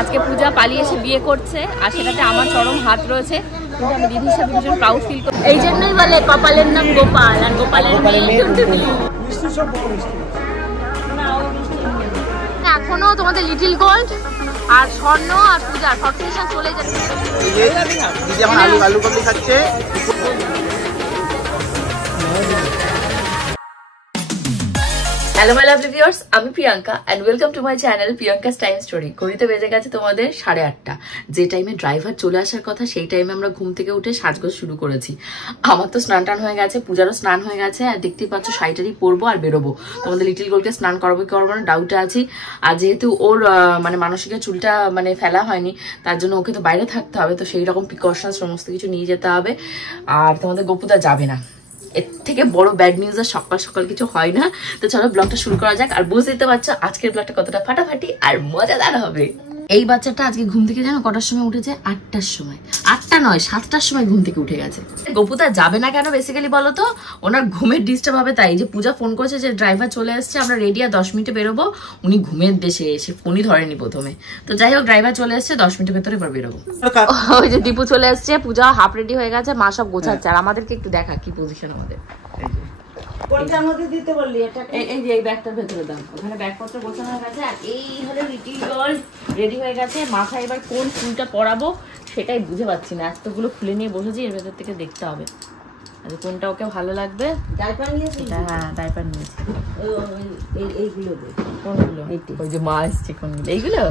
আজকে পূজা পালিয়ে এসে বিয়ে করছে আর সেটাতে আমার চরম হাত রয়েছে, কিন্তু আমি দিদির সাথে ভীষণ প্রাউড ফিল করি। এই জন্যই বলে কপালের নাম গোপাল, আর গোপালের এখনো তোমাদের লিটিল গোল্ড আর স্বর্ণ আর পূজা সবকিছু চলে যাচ্ছে। হ্যালো মাই লাভলি ভিউয়ার্স, আমি Priyanka and welcome to my channel Priyanka's time story. ঘড়িতে বেজে গেছে তোমাদের 8:30। যে টাইমে ড্রাইভার চলে আসার কথা সেই টাইমে আমরা ঘুম থেকে উঠে সাজগোজ শুরু করেছি। আমার তো স্নান টান হয়ে গেছে, পূজারও স্নান হয়ে গেছে, আর দেখতেই পাচ্ছ শাড়িটারই পরবো আর বেরোবো। তোমাদের লিটিল গোলকে স্নান করাবো কি করবো না ডাউটে আছি। আর যেহেতু ওর মানসিকের চুলটা ফেলা হয়নি, তার জন্য ওকে তো বাইরে থাকতে হবে, তো সেই রকম প্রিকশন সমস্ত কিছু নিয়ে যেতে হবে। আর তোমাদের গোপুদা যাবে না, এর থেকে বড় ব্যাড নিউজ আর সকাল সকাল কিছু হয় না। তো চলো ব্লগটা শুরু করা যাক। আর বুঝতে পারছো আজকের ব্লগটা কতটা ফাটাফাটি আর মজাদার হবে। এই বাচ্চাটা আজকে ঘুম থেকে জানো কটার সময় উঠেছে? 8টার সময়। 8টা নয় 7টার সময় ঘুম থেকে উঠে গেছে। গোপুদা যাবে না কেন বেসিক্যালি বলো তো, ওনার ঘুমের ডিস্টার্ব হবে তাই। যে পূজা ফোন করেছে যে ড্রাইভার চলে আসছে, আমরা রেডি আর 10 মিনিটে বেরোবো। উনি ঘুমের দেশে এসে ফোনই ধরেনি প্রথমে। তো যাই হোক ড্রাইভার চলে আসছে, 10 মিনিটের ভেতরে এবার বেরোবো। ওই যে দীপু চলে আসছে, পূজা হাফ রেডি হয়ে গেছে, মা সব গোছাচ্ছে। আর আমাদেরকে একটু দেখা কি পজিশন আমাদের। কোনটার মধ্যে দিতে বললি? এটা এই যে এই ব্যাগটার ভেতরে দাও, ওখানে ব্যাগপত্র গোছানো হয়ে গেছে। আর এই হলো লিটিল গার্ল রেডি হয়ে গেছে। মাথায় এবার কোন ফুলটা পরাবো সেটাই বুঝে পাচ্ছি না, এতগুলো খুলে নিয়ে বসেছি, এর ভেতর থেকে দেখতে হবে আচ্ছা কোনটা ওকে ভালো লাগবে। ডাইপার নিয়েছি? হ্যাঁ ডাইপার নিয়েছি। এইগুলো দে। কোনগুলো? ওই যে মা এসছে কোনগুলো? এইগুলো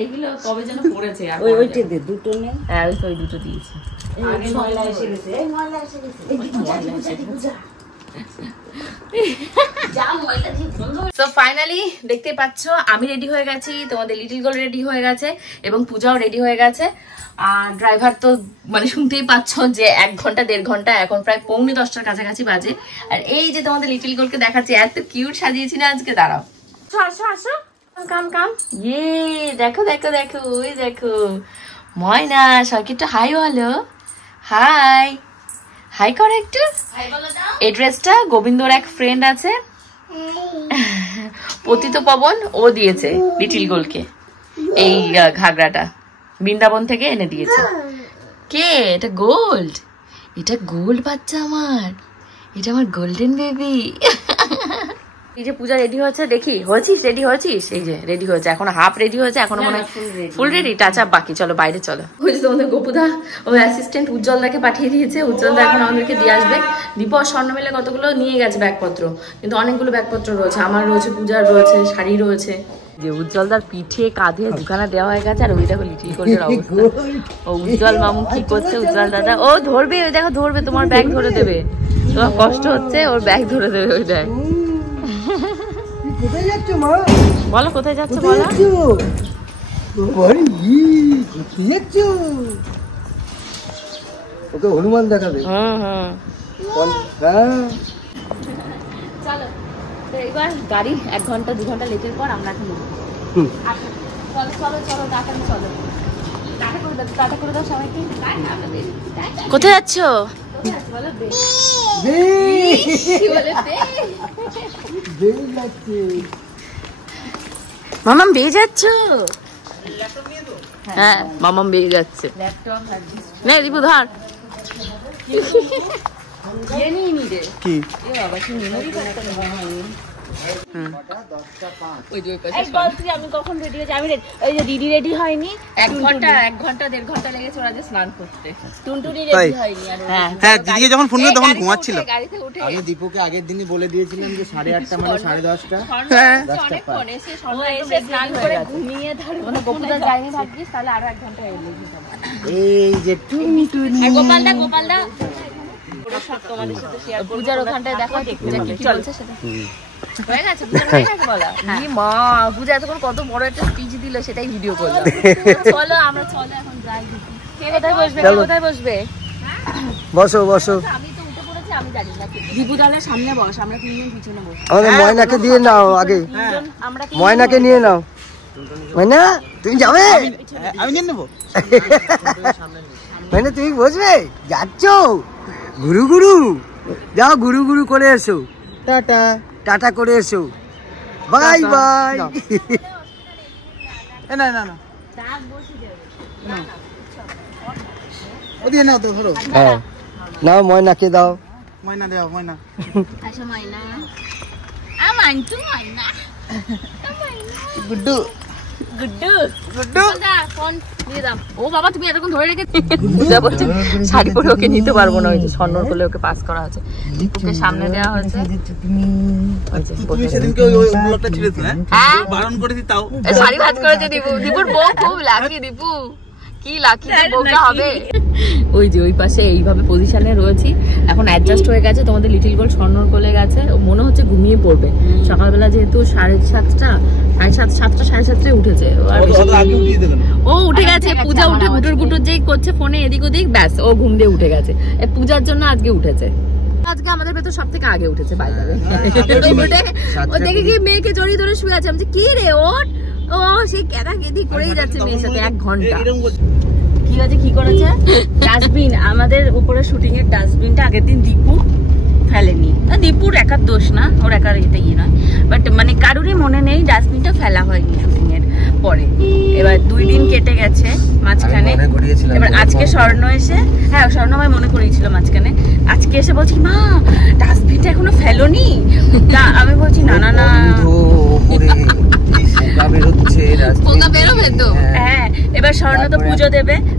এইগুলো কবে যেন পড়েছে। আর ওইটা দে, দুটো নেই? হ্যাঁ ওই দুটো দিয়েছি। আগে ময়লা এসে গেছে, এই ময়লা এসে গেছে, এই পূজা তো ফাইনালি দেখতেই পাচ্ছ আমি রেডি হয়ে গেছি, তোমাদের লিটিল গার্ল রেডি হয়ে গেছে এবং পূজাও রেডি হয়ে গেছে। আর ড্রাইভার তো শুনতেই পাচ্ছ যে 1 ঘন্টা 1.5 ঘন্টা, এখন প্রায় 9:45টার কাছাকাছি বাজে। আর এই যে তোমাদের লিটিল গার্লকে দেখাচ্ছি, এত কিউট সাজিয়েছি না আজকে। দাঁড়াও, আসো আসো, কাম কাম। ইয়ে দেখো দেখো দেখো, ওই দেখো ময়না। সবাইকে একটু হাই বলো, হাই হাই কর একটু। এই ড্রেসটা গোবিন্দর এক ফ্রেন্ড আছে, পতিত পবন, ও দিয়েছে লিটিল গোলকে। এই ঘাগরাটা বৃন্দাবন থেকে এনে দিয়েছে। কে? এটা গোল্ড, এটা গোল্ড বাচ্চা আমার, এটা আমার গোল্ডেন বেবি। এই যে পূজা রেডি হয়েছে, দেখি হয়েছিস? রেডি হয়েছিস? এই যে রেডি হয়েছে, এখন হাফ রেডি হয়েছে, এখনো মনে হয় ফুল রেডি, টাচ আপ বাকি। চলো বাইরে চলো। ওই যে তোমাদের গোপুদা ওই অ্যাসিস্ট্যান্ট উজ্জ্বলদাকে পাঠিয়ে দিয়েছে, উজ্জ্বলদা এখন আমাদেরকে দিয়ে আসবে। দীপা স্বর্ণ মিলে কতগুলো নিয়ে গেছে ব্যাগপত্র, কিন্তু অনেকগুলো ব্যাগপত্র রয়েছে, আমার রয়েছে, পূজার রয়েছে, শাড়ি রয়েছে। যে উজ্জ্বলদার পিঠে কাঁধে দুখানা দেওয়া হয়ে গেছে। আর ওই দেখো লিটিল গোল্ডের অবস্থা। ও উজ্জ্বল মামু কি করছে? উজ্জ্বল দাদা ও ধরবে, ওই দেখো ধরবে, তোমার ব্যাগ ধরে দেবে, তোমার কষ্ট হচ্ছে, ওর ব্যাগ ধরে দেবে। ওই দেখ বলো কোথায় যাচ্ছ? বলো ওকে হনুমান দেখাবে। চলো এবার গাড়ি 1 ঘন্টা 2 ঘন্টা লেটের পর আমরা এখন চলো চলো চলো টাটা, চলো টাটা করে দাও, টাটা করে দাও সবাইকে। কোথায় যাচ্ছ? মামাম বেয়ে যাচ্ছ? হ্যাঁ মামাম বেয়ে যাচ্ছে। নে দীপু ধর। আমি কখন রেডি হয়েছি? আমি ওই যে দিদি রেডি হয়নি, 1 ঘন্টা 1.5 ঘন্টা লেগেছে ওরা যে স্নান করতে। টুনটুনি রেডি হয়নি। হ্যাঁ দিদিকে যখন ফোন করে তখন ঘুমাচ্ছিল। গাড়িতে উঠে আমি দীপুকে আগের দিনই বলে দিয়েছিলাম যে 8:30 মানে 10:30। অনেকক্ষণ এসে স্নান করে ঘুমিয়ে ধরো গোপুদা যায়নি ভাবছিস, তাহলে আরো 1 ঘন্টা এলে। এই যে টুনটুনি গোপালদা গোপালদা সব তোমাদের সাথে শেয়ার করব। পূজার ওখানটায় দেখো পূজা কি বলছে সেটা হয়ে গেছে। পূজা হয়ে গেছে বলা। ই মা পূজা এতক্ষণ কত বড় একটা স্পিচ দিল, সেটাই ভিডিও করলাম। চলো আমরা চলো এখন যাই। কে কোথায় বসবে? কে কোথায় বসবে? বসো বসো। আমি তো উঠে পড়েছি, আমি জানি না। দীপু দালের সামনে বস, আমরা 3 জন পিছনে বস। আমাদের ময়নাকে দিয়ে নাও আগে, আমরা ময়নাকে নিয়ে নাও। ময়না তুমি যাবে? আমি নিয়ে নেবো। ময়না তুমি বসবে? যাচ্ছ? গুরু গুরু যাও, গুরু গুরু করে এসো, টাটা টাটা করে এসো, বাই বাই। না না না ওদিকে নাও তো ধরো। হ্যাঁ নাও ময়নাকে দাও। ময়না দেও ময়না। গুড্ডু গুড্ডু গুড্ডু ফোন দিয়ে দাও। ও বাবা তুমি এরকম ধরে রেখে পূজা বলছে শাড়ি পরে ওকে নিতে পারবো না, ওই যে স্বর্ণর কোলে ওকে পাস করা হয়েছে, ওকে সামনে দেওয়া হয়েছে। তুমি সেদিনকে ওই ব্লগটা ছেড়েছো হ্যাঁ বারণ করেছি তাও শাড়ি ভাঁজ করেছে দীপু। দীপুর বউ খুব লাকি, দীপু কি লাকি বউটা হবে। ওই যে ওই পাশে এইভাবে পজিশনে রয়েছি, এখন অ্যাডজাস্ট হয়ে গেছে। তোমাদের লিটিল গোল্ড স্বর্ণর কোলে গেছে, মনে হচ্ছে ঘুমিয়ে পড়বে। সকালবেলা যেহেতু 7:30 7:30 উঠেছে, ও উঠে গেছে। পূজা উঠে গুটুর গুটুর যেই করছে ফোনে এদিক ওদিক, ব্যাস ও ঘুম দিয়ে উঠে গেছে। পূজার জন্য আজকে উঠেছে, আজকে আমাদের ভেতর সব থেকে আগে উঠেছে বাইরে। ও দেখে কি মেয়েকে জড়িয়ে ধরে শুয়ে আছে, আমি কি রে ওঠ, ও সেই কেদা কেদি করেই যাচ্ছে মেয়ের সাথে 1 ঘন্টা। কি আছে কি করেছে, ডাস্টবিন আমাদের উপরে শুটিং এর ডাস্টবিনটা আগের দিন দীপু ফেলেনি। দীপুর একার দোষ না, ওর একার এটা ইয়ে নয়, বাট মানে কারোরই মনে নেই ডাস্টবিনটা ফেলা হয়নি শুটিং এর পরে। এবার 2 দিন কেটে গেছে মাঝখানে, এবার আজকে স্বর্ণ এসে, হ্যাঁ স্বর্ণ ভাই মনে করিয়েছিল মাঝখানে, আজকে এসে বলছি মা ডাস্টবিনটা এখনো ফেলোনি। তা আমি বলছি না না না পোকা বেরোবে তো। হ্যাঁ এবার স্বর্ণ তো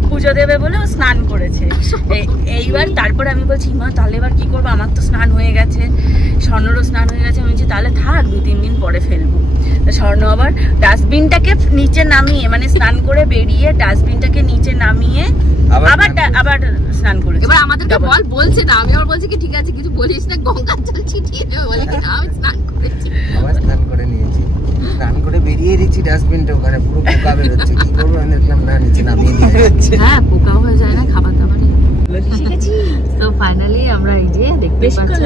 পুজো দেবে বলে ও স্নান করেছে। এইবার তারপরে আমি বলছি মা তাহলে এবার কি করবো, আমার তো স্নান হয়ে গেছে, স্বর্ণরও স্নান হয়ে গেছে। আমি বলছি তাহলে থাক 2-3 দিন পরে ফেলবো। স্বর্ণ আবার ডাস্টবিনটাকে নিচে নামিয়ে, মানে স্নান করে বেরিয়ে ডাস্টবিনটাকে নিচে নামিয়ে আবার স্নান করেছে। এবার আমাদেরকে বলছে না, আমি আবার বলছি কি ঠিক আছে কিছু বলিস না, গঙ্গার জল ছিটিয়ে দেবে বলে কি আমি স্নান করেছি, স্নান করে নিয়েছি, স্নান করে বেরিয়ে দিচ্ছি, ডাস্টবিনটা ওখানে পুরো পোকা বেরোচ্ছে, কি করবো আমি দেখলাম না নিচে নামিয়ে দিয়েছি। হ্যাঁ পোকাও হয়ে যায় না খাবার দাবারে। তো ফাইনালি আমরা এই যে দেখতে পাচ্ছি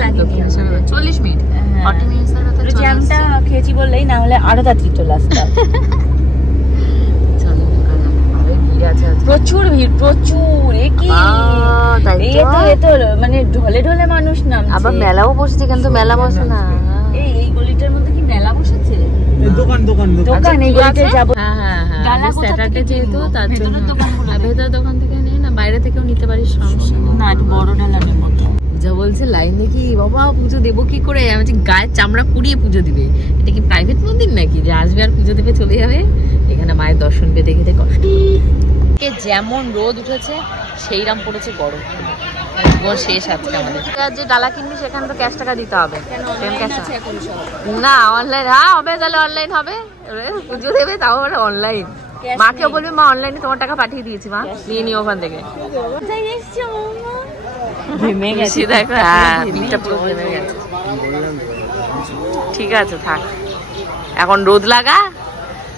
40 মিনিট 40 মিনিটের মধ্যে জ্যামটা খেয়েছি বললেই, না হলে আরো তাড়াতাড়ি চলে আসতাম। প্রচুর ভিড়, প্রচুর। মানে ঢলে ঢলে মানুষ নামছে। আবার মেলাও বসেছে, কিন্তু মেলা বসে না। এই গলিটার মধ্যে কি মেলা বসেছে? দোকান এই গলিতে যাবো। হ্যাঁ স্যাটারডে যেহেতু তার জন্য ভেতর দোকান থেকে নেই না, বাইরে থেকেও নিতে পারিস, সমস্যা না। একটু বড় ঢালানোর মতো যা বলছে লাইন দেখি বাবা পুজো দেবো কি করে, আমি গায়ের চামড়া পুড়িয়ে পুজো দিবে। এটা কি প্রাইভেট মন্দির নাকি যে আসবে আর পুজো দেবে চলে যাবে? এখানে মায়ের দর্শন পেতে খেতে কষ্ট। যেমন রোদ উঠেছে সেইরাম পড়েছে গরম। শেষ আজকে আমাদের যে ডালা কিনবি সেখানে তো ক্যাশ টাকা দিতে হবে না, অনলাইন। হ্যাঁ হবে, তাহলে অনলাইন হবে। পুজো দেবে তাও অনলাইন। মাকেও বলবি মা অনলাইনে তোমার টাকা পাঠিয়ে দিয়েছি, মা নিয়ে নিও ওখান থেকে। দেখো হ্যাঁ পিঠটা পুরো ঘেমে গেছে। ঠিক আছে থাক, এখন রোদ লাগা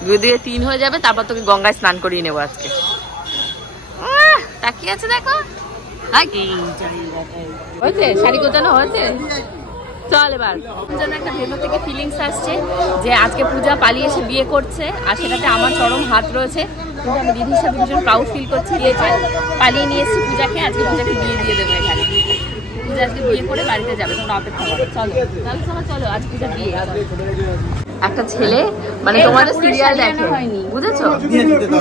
2-3 হয়ে যাবে, তারপর তোকে গঙ্গায় স্নান করিয়ে নেবো আজকে। তাকিয়ে আছে দেখো, হয়েছে শাড়ি গোছানো হয়েছে। চল এবার যেন একটা ভেতর থেকে ফিলিংস আসছে যে আজকে পূজা পালিয়ে এসে বিয়ে করছে, আর সেটাতে আমার চরম হাত রয়েছে। কিন্তু আমি দিদির সাথে ভীষণ প্রাউড ফিল করছি, দিয়েছে পালিয়ে নিয়ে এসেছি পূজাকে, আজকে পূজাকে বিয়ে দিয়ে দেবো এখানে। পূজা আজকে বিয়ে করে বাড়িতে যাবে, তোমরা অপেক্ষা করো। চলো তাহলে সবাই চলো, আজ পূজা বিয়ে। একটা ছেলে মানে তোমাদের সিরিয়াল দেখে, বুঝেছো?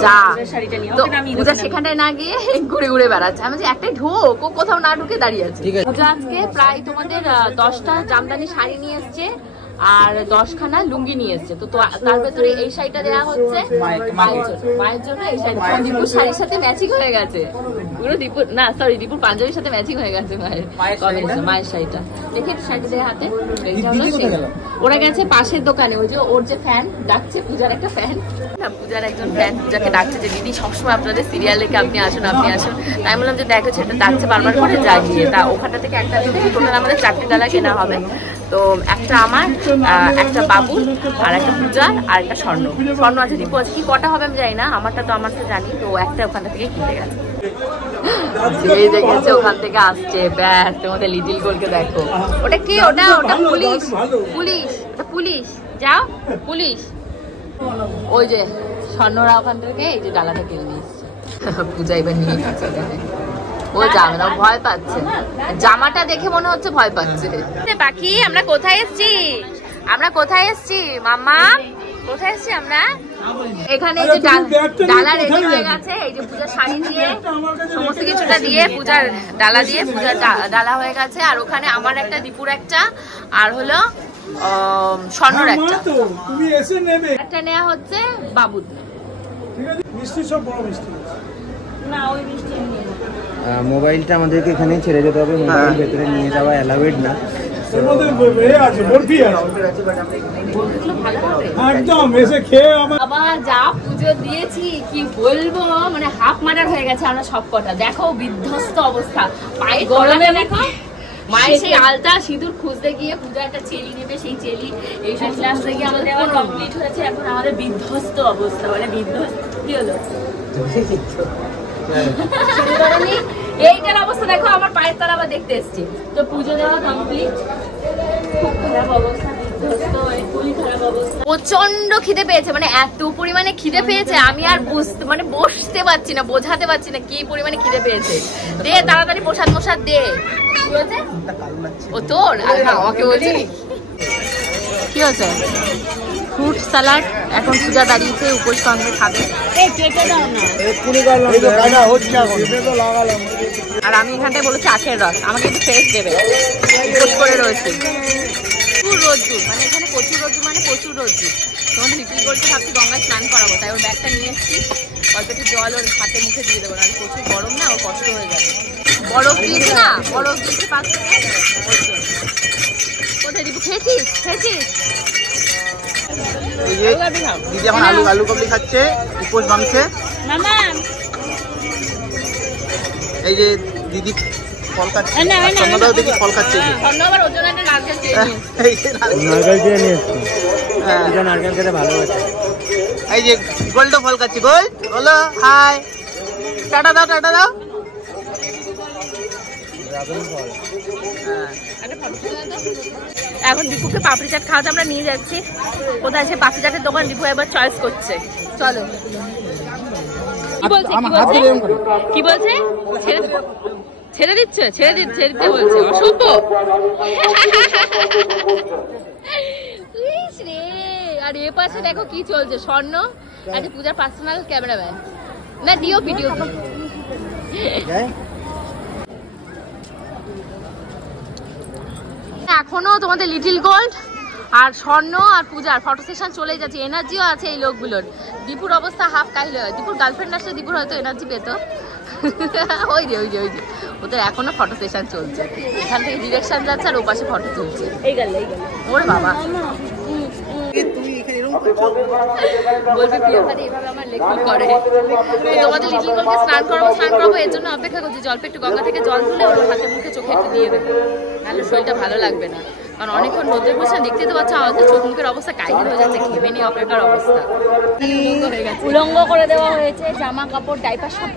যা তো পূজা সেখানটায় না গিয়ে ঘুরে ঘুরে বেড়াচ্ছে। আমি যে একটাই ঢোক, ও কোথাও না ঢুকে দাঁড়িয়ে আছে। পূজা আজকে প্রায় তোমাদের 10টা জামদানি শাড়ি নিয়ে এসছে আর 10খানা লুঙ্গি নিয়ে এসছে। তো তার ভেতরে এই শাড়িটা দেওয়া হচ্ছে মায়ের জন্য। এই শাড়ি দীপুর শাড়ির সাথে ম্যাচিং হয়ে গেছে পুরো। দীপুর না সরি দীপুর পাঞ্জাবির সাথে ম্যাচিং হয়ে গেছে মায়ের শাড়িটা। দেখে শাড়ি দেওয়া হাতে ওরা গেছে পাশের দোকানে, ওই যে ওর যে ফ্যান ডাকছে, পূজার একটা ফ্যান না, পূজার একজন ফ্যান পূজাকে ডাকছে যে দিদি সবসময় আপনাদের সিরিয়াল দেখে আপনি আসুন আপনি আসুন। তাই বললাম যে দেখো সেটা ডাকছে বারবার করে যা গিয়ে। তা ওখানটা থেকে একটা টোটাল আমাদের 4টে ডালা কেনা হবে। তো একটা আমার, একটা বাবু, আর একটা পূজার, আর একটা স্বর্ণ আছে। দীপু আছে কি কটা হবে আমি জানি না, আমারটা তো জানি। তো একটা ওখান থেকে কিনতে গেছে, এই দেখেছে ওখান থেকে আসছে। ব্যাস তোমাদের লিটিল গোলকে দেখো। ওটা কি? ওটা পুলিশ, ওটা পুলিশ। যাও পুলিশ। ওই যে স্বর্ণরা ওখান থেকে এই যে ডালাটা কিনে নিয়ে এসছে। পূজা এবার নিয়ে নিচ্ছে, ও যাবে না, ভয় পাচ্ছে। জামাটা দেখে মনে হচ্ছে ভয় পাচ্ছে। পাখি আমরা কোথায় এসছি মাম্মা? কোথায় এসেছি আমরা? এখানে এই যে ডালা রেডি হয়ে গেছে, এই যে পূজার শাড়ি দিয়ে সমস্ত কিছুটা দিয়ে পূজার ডালা দিয়ে পূজার ডালা হয়ে গেছে। আর ওখানে আমার একটা, দীপুর একটা, আর হলো স্বর্ণর একটা একটা নেওয়া হচ্ছে বাবুর। মোবাইলটা আমাদেরকে এখানে ছেড়ে যেতে হবে, মোবাইল ভেতরে নিয়ে যাওয়া অ্যালাউড না। আবার যা পুজো দিয়েছি কি বলবো, মানে হাফ মার্ডার হয়ে গেছে আমরা সব কটা। দেখো বিধ্বস্ত অবস্থা, পায়ে গরমে দেখো। মায়ের সেই আলতা সিঁদুর খুঁজতে গিয়ে পূজা একটা চেলি নেবে, সেই চেলি এইসব ক্লাসে গিয়ে আমাদের আবার কমপ্লিট হয়েছে। এখন আমাদের বিধ্বস্ত অবস্থা, মানে বিধ্বস্ত। কি হলো এইটার অবস্থা দেখো, আমার পায়ের তলা আবার দেখতে এসছি। তো পুজো দেওয়া কমপ্লিট, খুব খারাপ অবস্থা, প্রচন্ড খিদে পেয়েছে, মানে এত পরিমাণে খিদে পেয়েছে আমি আর মানে বসতে পারছি না, বোঝাতে পারছি না কি পরিমাণে খিদে পেয়েছে। দে তাড়াতাড়ি প্রসাদ মশাদ দে। কি হয়েছে? ও তোর? আমাকে বলছি কি হয়েছে? Fruit salad. এখন পূজা দাঁড়িয়েছে, উপোস সঙ্গে খাবে। আর আমি এখানটায় বলেছি আখের রস, আমাকে একটু ফ্রেশ দেবে, উপোস করে রয়েছে। প্রচুর রোদ্দুর, মানে এখানে প্রচুর রোদ্দুর, মানে প্রচুর রোদ্দুর। তোমাদের লিপিল করতে ভাবছি গঙ্গায় স্নান করাবো, তাই ওর ব্যাগটা নিয়ে এসেছি, অল্প একটু জল ওর হাতে মুখে দিয়ে দেবো, নাহলে প্রচুর গরম না, ওর কষ্ট হয়ে যাবে। বরফ দিয়েছি না, বরফ দিয়েছি পাচ্ছে। কোথায় দিব? খেয়েছিস? খেয়েছিস? দিদি এখন আলু কাবলি খাচ্ছে, উপোস ভাঙছে। এই যে দিদি ফল খাচ্ছে, সন্ধ্যাদাও দেখি ফল খাচ্ছে। নারকেল চিড়ে নিয়ে এসছি, নারকেল খেতে ভালো আছে। এই যে গোল্ড ফল খাচ্ছে। গোল্ড বলো হাই, টাটা দাও, টাটা দাও। এখন দীপুকে পাপড়ি চাট খাওয়াতে আমরা নিয়ে যাচ্ছি। কোথায় সে পাপড়ি চাটের দোকান দীপু এবার চয়েস করছে। চলো। কি বলছে? ছেড়ে দিচ্ছে, ছেড়ে দিতে বলছে। অসভ্য। আর এ পাশে দেখো কি চলছে, স্বর্ণ আজ পূজার পার্সোনাল ক্যামেরাম্যান, না ডিওপি। এখনো তোমাদের লিটিল গোল্ড আর স্বর্ণ আর পূজার ফটো সেশন চলে যাচ্ছে, এনার্জিও আছে এই লোকগুলোর। দীপুর অবস্থা হাফ কাহিল হয়, দীপুর গার্লফ্রেন্ড আসলে দীপুর হয়তো এনার্জি পেত। ওই যে ওদের এখনো ফটো সেশন চলছে, এখান থেকে ডিরেকশন যাচ্ছে আর ওপাশে ফটো তুলছে। ওরে বাবা, বলবে প্রিয়ঙ্কাদি এভাবে আমার লেখক করে। তোমাদের লিটিল গোলকে স্নান করাবো, এর জন্য অপেক্ষা করছি। জল একটু গঙ্গা থেকে জল তুলে ওর হাতে মুখে চোখে একটু দিয়ে দেবো, নাহলে শরীরটা ভালো লাগবে না। কারণ অনেকক্ষণ রোদের বসে দেখতে তো পাচ্ছ আমাদের চোখ মুখের অবস্থা কাহিল হয়ে যাচ্ছে, ঘেমে নিয়ে অপেক্ষার অবস্থা। উলঙ্গ করে দেওয়া হয়েছে, জামা কাপড় ডাইপার সব।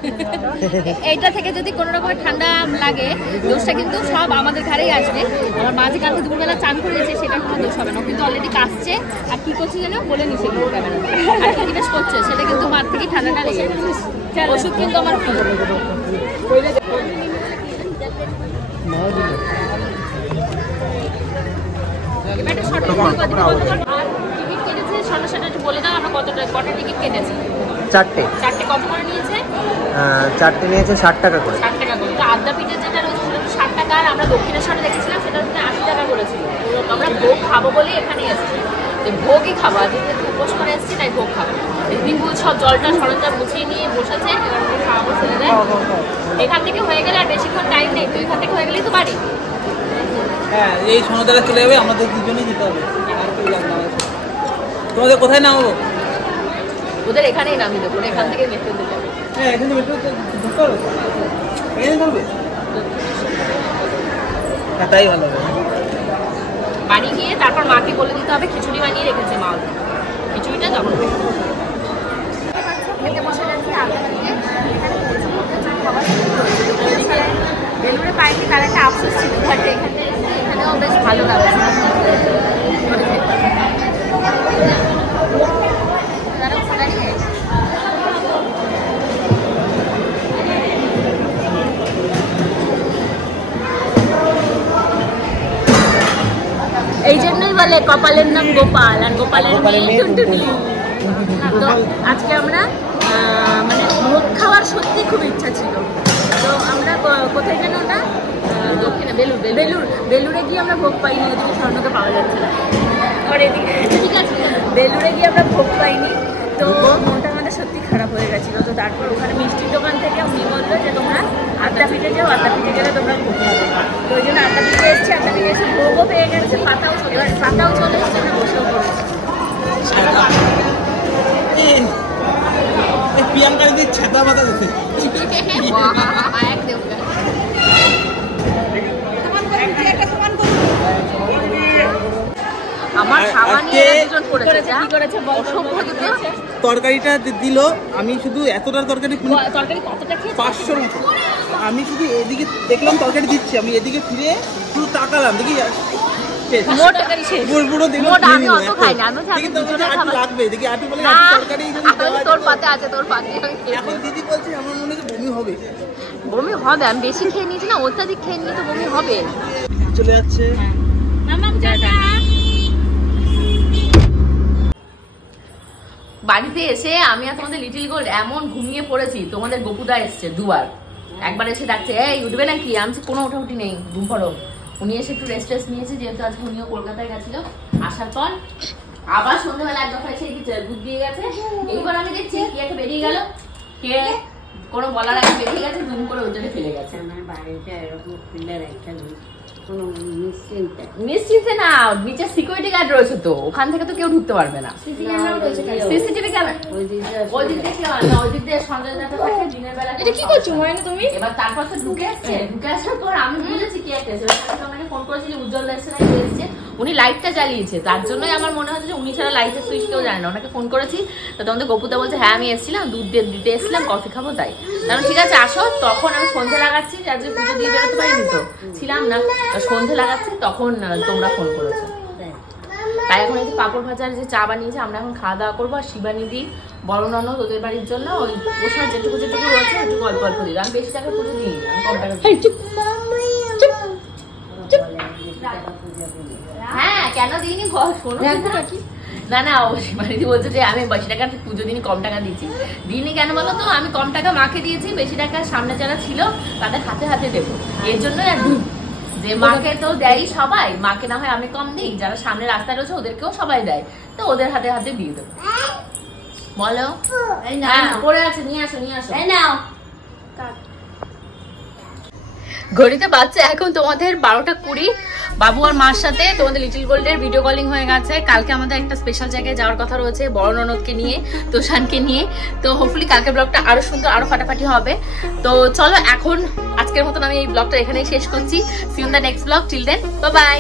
এইটা থেকে যদি কোনো রকমের ঠান্ডা লাগে, দোষটা কিন্তু সব আমাদের ঘরেই আসবে। আমার মাঝে কালকে দুপুরবেলা চান করেছে, সেটা কোনো দোষ হবে না, কিন্তু অলরেডি কাশছে। আর কি করছে যেন বলে নিছে ক্যামেরা, আর কি জিজ্ঞেস করছে, সেটা কিন্তু মার থেকে ঠান্ডাটা লেগে গেছে। ওষুধ কিন্তু আমার বলে দাও, আমরা কটা টিকিট কেটেছি? চারটে। কত করে নিয়েছে? চারটে নিয়েছে 60 টাকা করে। 60 টাকা করে। তো আদ্যাপীঠের যেটা রয়েছে সেটা 60 টাকা, আর আমরা দক্ষিণেশ্বরে দেখেছিলাম সেটা 80 টাকা করেছিল। আমরা ভোগ খাবো বলে এখানে এসেছি, যে ভোগই খাবো, আজকে উপোস করে এসেছি তাই ভোগ খাবো। দিনগুলো সব জলটা সরঞ্জাম গুছিয়ে নিয়ে বসেছে, খাওয়াবো ছেলেদের। এখান থেকে হয়ে গেলে আর বেশিক্ষণ টাইম নেই, তো এখান থেকে হয়ে গেলেই তো বাড়ি। হ্যাঁ, এই সোনাদারা চলে যাবে, আমাদের দুজনেই যেতে হবে। তোমাদের কোথায় নামাবো? ওদের এখানেই নামিয়ে দেবো, এখান থেকে মেট্রোতে যাবে। হ্যাঁ, এখান থেকে মেট্রোতে ঢুকতে হবে, এখানে ধরবে। হ্যাঁ, তাই ভালো হবে। বাড়ি গিয়ে তারপর মাকে বলে দিতে হবে খিচুড়ি বানিয়ে রেখেছে মা, খিচুড়িটা তখন খেতে বসে যাচ্ছি। বেলুড়ে পাইনি, তার একটা আফসোস ছিল, বাট এখানেও বেশ ভালো লাগছে। এই জন্যই বলে কপালের নাম গোপাল আর গোপালের মেয়ে টুনটুনি। তো আজকে আমরা মানে ভোগ খাওয়ার সত্যি খুব ইচ্ছা ছিল। তো আমরা কোথায় যেন ওটা দক্ষিণে বেলুড়ে গিয়ে আমরা ভোগ পাইনি, ওদিকে স্বর্ণকে পাওয়া যাচ্ছে না। ঠিক আছে, বেলুড়ে গিয়ে আমরা ভোগ পাইনি, তো মনটা আমাদের সত্যি খারাপ হয়ে গেছিলো। তো তারপর ওখানে মিষ্টির দোকান থেকে উনি বললো যে তোমরা আড্ডা পিঠে যাও, আড্ডা পিঠে গেলে তোমরা ভোগ পাবে। তো ওই জন্য আড্ডা পিঠে এসেছি, আড্ডা পিঠে এসে ভোগও পেয়ে গেছে, পাতাও চলে এসছে, আমরা বসেও পড়েছি। প্রিয়াঙ্কার দিয়ে ছাতা পাতা দিতে আমার তরকারিটা দিল, আমি শুধু এতটা তরকারি 500 মতো। আমি শুধু এদিকে দেখলাম তরকারি দিচ্ছে, আমি এদিকে ফিরে শুধু তাকালাম, দেখি লাগবে দেখি আটু বলে তরকারি তোর পাতে আছে, তোর পাতে। এখন দিদি বলছে আমার মনে হয় বমি হবে। বমি হবে, আমি বেশি খেয়ে নিয়েছি না, অত্যাধিক খেয়ে নিয়ে তো বমি হবে। চলে যাচ্ছে বাড়িতে এসে আমি আর তোমাদের লিটিল গোল্ড এমন ঘুমিয়ে পড়েছি, তোমাদের গপুদা এসছে দুবার। একবার এসে ডাকছে এই উঠবে নাকি, আমি কোনো ওঠাউঠি নেই, ঘুম পড়ো। উনি এসে একটু রেস্ট নিয়েছে, যেহেতু আজকে উনিও কলকাতায় গেছিল। আসার পর আবার সন্ধ্যাবেলা এক দফা এসে দুধ দিয়ে গেছে। এইবার আমি দেখছি কি একটা বেরিয়ে গেল, কে কোনো বলার আগে বেরিয়ে গেছে, দুম করে ওজনে ফেলে গেছে। নিশ্চিন্তে না, নিচে সিকিউরিটি গার্ড রয়েছে, তো ওখান থেকে তো কেউ ঢুকতে পারবে না। সিসিটিভি ক্যামেরা ওই দিক দিয়ে সঞ্জয় দাদা থাকে দিনের বেলা। এটা কি করছো ময়না তুমি? এবার তারপর তো ঢুকে আসছে, ঢুকে আসার পর আমি বুঝেছি কি একটা আমাকে ফোন করেছিল, উজ্জ্বল এসছে না এসছে, উনি লাইটটা জ্বালিয়েছে। তার জন্যই আমার মনে হচ্ছে যে উনি ছাড়া লাইটের সুইচ কেউ জানে না। ওনাকে ফোন করেছি, তো তোমাদের গপুদা বলছে হ্যাঁ আমি এসেছিলাম, দুধ দিতে এসেছিলাম, কফি খাবো তাই। তাহলে ঠিক আছে আসো। তখন আমি সন্ধে লাগাচ্ছি, আজকে পুজো দিয়ে বেরোতে পারিনি তো ছিলাম না, সন্ধে লাগাচ্ছি, তখন তোমরা ফোন করেছো। তাই এখন এই যে পাঁপড় ভাজার যে চা বানিয়েছে, আমরা এখন খাওয়া দাওয়া করবো। আর শিবানিদি বড় ননদ ওদের বাড়ির জন্য ওই পোষার যেটুকু রয়েছে একটু অল্প অল্প দিই। আমি বেশি টাকা পুজো দিই, আমি কম টাকা। হ্যাঁ কেন দিইনি শোনো না না, ও শিবানিদি বলছে যে আমি বেশি টাকা পুজো দিনই, কম টাকা দিয়েছি। দিইনি কেন বলো তো, আমি কম টাকা মাকে দিয়েছি, বেশি টাকা সামনে যারা ছিল তাদের হাতে হাতে দেবো, এর জন্যই আর দিই। যে মাকে তো দেয় সবাই, মাকে না হয় আমি কম দিই, যারা সামনে রাস্তায় রয়েছে ওদেরকেও সবাই দেয়, তো ওদের হাতে হাতে দিয়ে দেবো। বলো হ্যাঁ পড়ে আছে, নিয়ে আসো নাও। ঘড়িতে বাচ্চা এখন তোমাদের 12:20। বাবু আর মার সাথে তোমাদের লিটল গোল্ডের ভিডিও কলিং হয়ে গেছে। কালকে আমাদের একটা স্পেশাল জায়গায় যাওয়ার কথা রয়েছে, বড় ননদকে নিয়ে, তোষানকে নিয়ে। তো হোপফুলি কালকের ব্লগটা আরো সুন্দর, আরো ফাটাফাটি হবে। তো চলো এখন আজকের মতন আমি এই ব্লগটা এখানেই শেষ করছি। See you in the next blog, till then bye by.